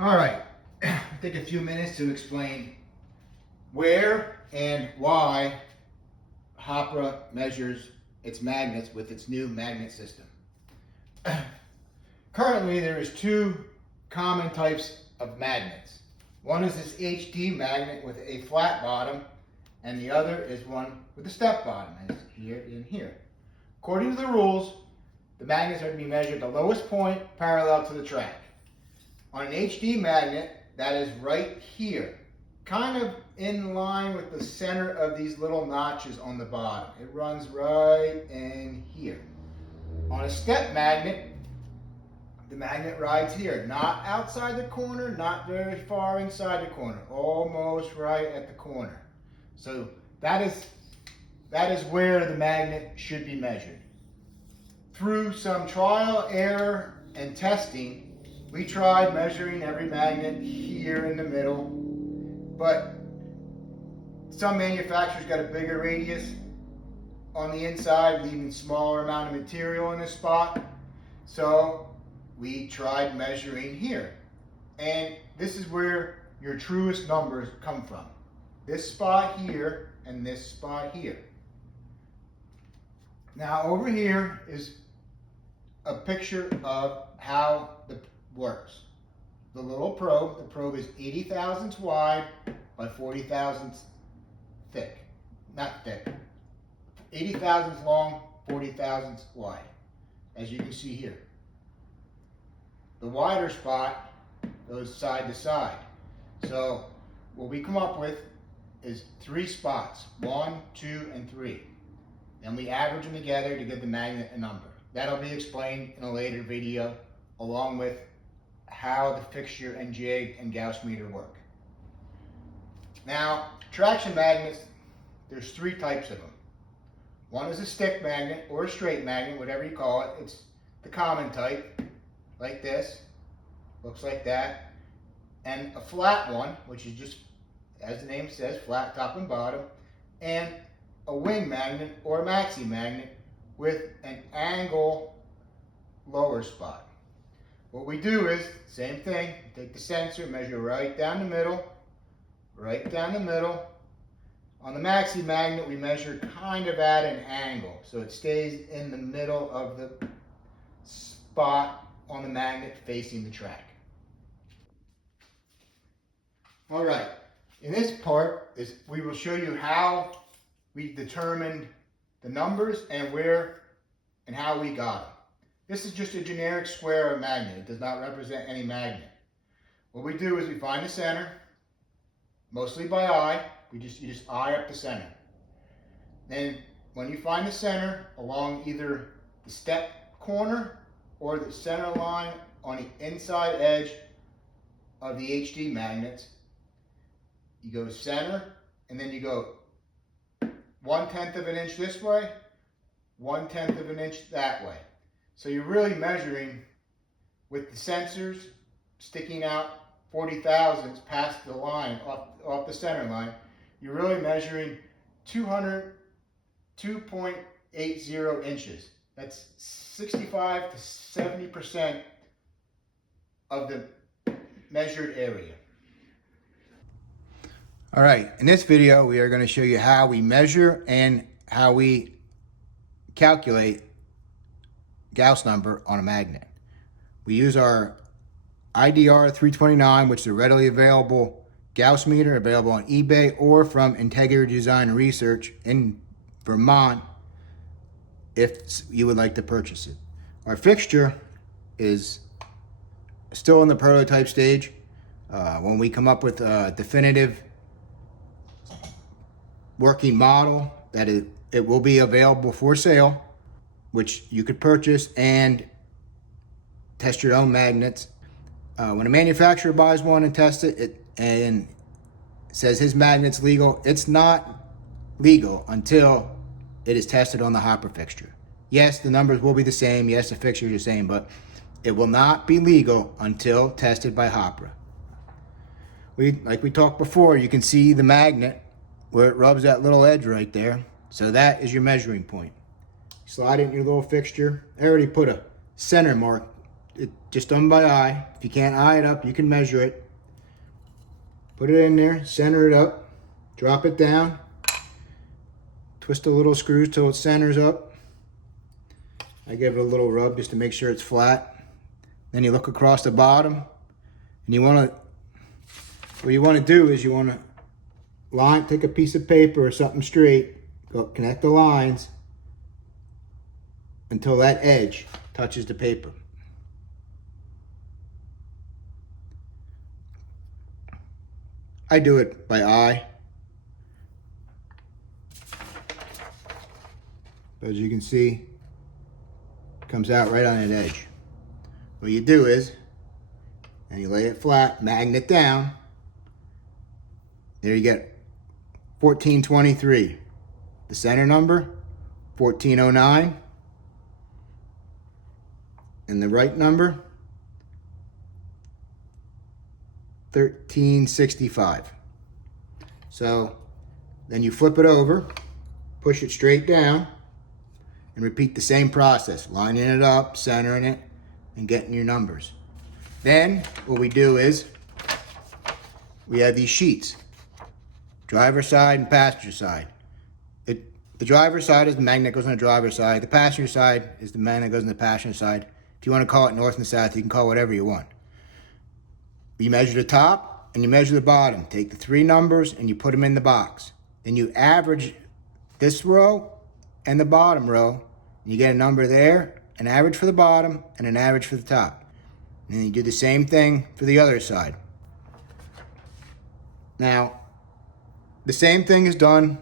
All right, take a few minutes to explain where and why HOPRA measures its magnets with its new magnet system. Currently, there is two common types of magnets. One is this HD magnet with a flat bottom, and the other is one with a step bottom, as here and here. According to the rules, the magnets are to be measured at the lowest point parallel to the track. On an HD magnet, that is right here, kind of in line with the center of these little notches on the bottom. It runs right in here. On a step magnet, the magnet rides here, not outside the corner, not very far inside the corner, almost right at the corner. So that is where the magnet should be measured. Through some trial, error, and testing, we tried measuring every magnet here in the middle, but some manufacturers got a bigger radius on the inside, leaving smaller amount of material in this spot. So we tried measuring here. And this is where your truest numbers come from. This spot here and this spot here. Now over here is a picture of how the works. The little probe, the probe is 80 thousandths wide by 40 thousandths thick. Not thick. 80 thousandths long, 40 thousandths wide, as you can see here. The wider spot goes side to side. So what we come up with is 3 spots, 1, 2, and 3. Then we average them together to give the magnet a number. That'll be explained in a later video, along with how the fixture and jig and Gauss meter work. Now, traction magnets, there's 3 types of them. One is a stick magnet or a straight magnet, whatever you call it. It's the common type, like this, looks like that. And a flat one, which is just, as the name says, flat top and bottom. And a wing magnet or a maxi magnet with an angle lower spot. What we do is, same thing, take the sensor, measure right down the middle, right down the middle. On the maxi magnet, we measure kind of at an angle, so it stays in the middle of the spot on the magnet facing the track. All right, in this part, we will show you how we determined the numbers and where and how we got them. This is just a generic square of magnet. It does not represent any magnet. What we do is we find the center, mostly by eye. You just eye up the center. Then when you find the center along either the step corner or the center line on the inside edge of the HD magnets, you go center, and then you go 1/10 of an inch this way, 1/10 of an inch that way. So you're really measuring with the sensors sticking out 40 thousandths past the line, off the center line. You're really measuring 2.80 inches. That's 65 to 70% of the measured area. All right, in this video, we are going to show you how we measure and how we calculate Gauss number on a magnet. We use our IDR 329, which is a readily available Gauss meter, available on eBay or from Integrity Design and Research in Vermont, if you would like to purchase it. Our fixture is still in the prototype stage. When we come up with a definitive working model, that it will be available for sale, which you could purchase and test your own magnets. When a manufacturer buys one and tests it, and says his magnet's legal, it's not legal until it is tested on the HOPRA fixture. Yes, the numbers will be the same. Yes, the fixture is the same, but it will not be legal until tested by HOPRA. Like we talked before, you can see the magnet where it rubs that little edge right there. So that is your measuring point. Slide it in your little fixture. I already put a center mark just done by eye. If you can't eye it up, you can measure it. Put it in there, center it up, drop it down, twist the little screws till it centers up. I give it a little rub just to make sure it's flat. Then you look across the bottom, and what you want to do is you want to take a piece of paper or something straight, connect the lines until that edge touches the paper. I do it by eye. But as you can see, it comes out right on that edge. What you do is, and you lay it flat, magnet down. There you get 1423. The center number, 1409. And the right number, 1365. So then you flip it over, push it straight down, and repeat the same process, lining it up, centering it, and getting your numbers. Then what we do is we have these sheets, driver's side and passenger side. The driver's side is the magnet that goes on the driver's side. The passenger side is the magnet that goes on the passenger side. If you want to call it north and south, you can call it whatever you want. You measure the top and you measure the bottom. Take the 3 numbers and you put them in the box. Then you average this row and the bottom row. And you get a number there, an average for the bottom and an average for the top. And then you do the same thing for the other side. Now, the same thing is done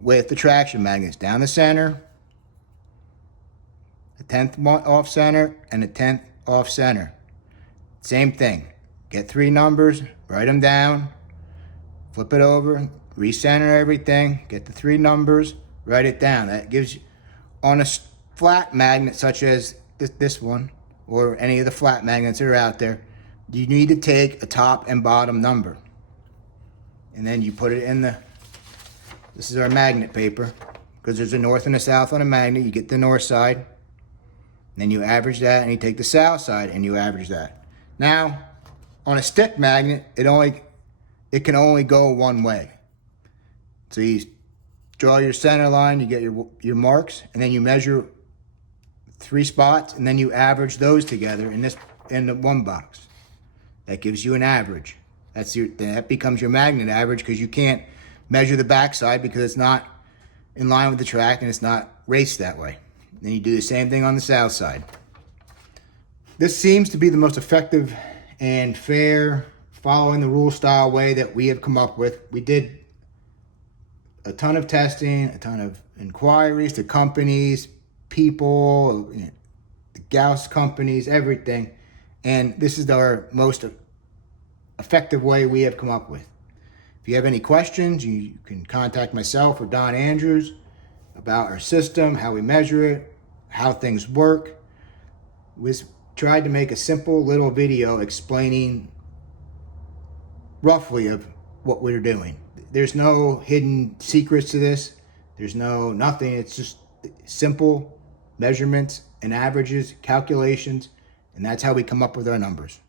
with the traction magnets. Down the center, a 10th off center and a 10th off center. Same thing. Get 3 numbers, write them down, flip it over, recenter everything, get the 3 numbers, write it down. That gives you, on a flat magnet such as this one, or any of the flat magnets that are out there, you need to take a top and bottom number. And then you put it in this is our magnet paper, because there's a north and a south on a magnet. You get the north side, and then you average that, and you take the south side and you average that. Now, on a stick magnet, it can only go one way. So you draw your center line, you get your marks, and then you measure 3 spots, and then you average those together in the one box. That gives you an average. That becomes your magnet average, because you can't measure the backside because it's not in line with the track and it's not raced that way. Then you do the same thing on the south side. This seems to be the most effective and fair, following the rule style way that we have come up with. We did a ton of testing, a ton of inquiries to companies, people, the Gauss companies, everything. And this is our most effective way we have come up with. If you have any questions, you can contact myself or Don Andrews about our system, how we measure it, how things work. We tried to make a simple little video explaining roughly of what we're doing. There's no hidden secrets to this. There's nothing. It's just simple measurements and averages, calculations, and that's how we come up with our numbers.